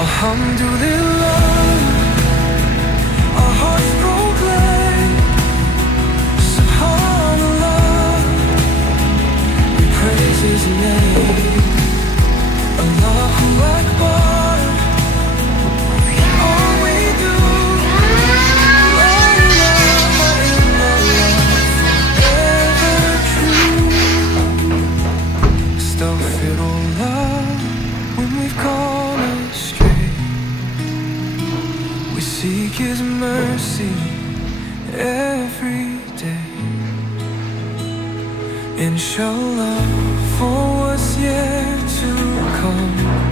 Alhamdulillah, our hearts proclaim Subhanallah, we praise His name. Allahu Akbar, all we do. La ilaha illallah, forever true. Astaghfirullah, when we've gone astray, we seek His mercy every day. Inshallah, for what's yet to come.